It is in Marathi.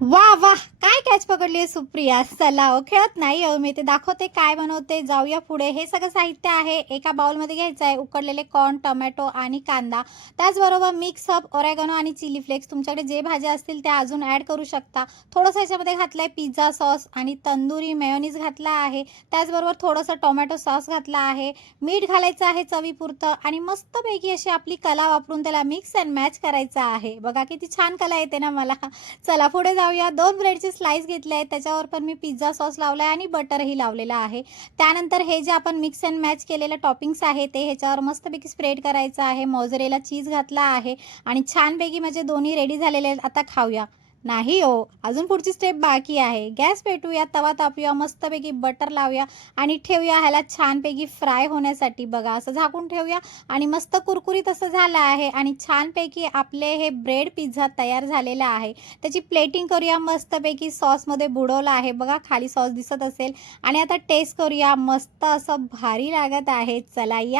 वाह! वाह! काय कॅच पकडली आहे सुप्रिया. चला हो, खेळत नाही अहो मी. ते दाखवते काय बनवते. जाऊया पुढे. हे सगळं साहित्य आहे. एका बाउलमध्ये घ्यायचं आहे. उकडलेले कॉर्न, टोमॅटो आणि कांदा. त्याचबरोबर मिक्स हर्ब, ऑरेगॅनो आणि चिली फ्लेक्स. तुमच्याकडे जे भाज्या असतील त्या अजून ॲड करू शकता. थोडंसं ह्याच्यामध्ये घातलं आहे पिझ्झा सॉस आणि तंदुरी मेयोनीज घातला आहे. त्याचबरोबर थोडंसं टोमॅटो सॉस घातला आहे. मीठ घालायचं आहे चवीपुरतं आणि मस्तपैकी अशी आपली कला वापरून त्याला मिक्स अँड मॅच करायचं आहे. बघा किती छान कला येते ना मला. चला पुढे जाऊया. 2 ब्रेडचे स्लाइस घेतले आहेत. त्याच्यावर पण मी पिझ्झा सॉस लावला आहे आणि बटरही लावलेलं आहे. त्यानंतर हे जे आपण मिक्स अँड मॅच केलेलं टॉपिंग्स आहे ते ह्याच्यावर मस्तपैकी स्प्रेड करायचं आहे. मोझरेला चीज घातला आहे आणि छानपैकी माझे दोन्ही रेडी झालेले आहेत. आता खाऊया. नाही हो, अजून पुढची स्टेप बाकी आहे. गॅस पेटवूया, तवा तापूया, मस्तपैकी बटर लावूया आणि ठेवूया ह्याला छानपैकी फ्राय होण्यासाठी. बघा असं झाकून ठेवूया आणि मस्त कुरकुरीत असं झालं आहे आणि छानपैकी आपले हे ब्रेड पिझ्झा तयार झालेला आहे. त्याची प्लेटिंग करूया मस्तपैकी. सॉसमध्ये बुडवलं आहे बघा, खाली सॉस दिसत असेल आणि आता टेस्ट करूया. मस्त असं भारी लागत आहे. चला या.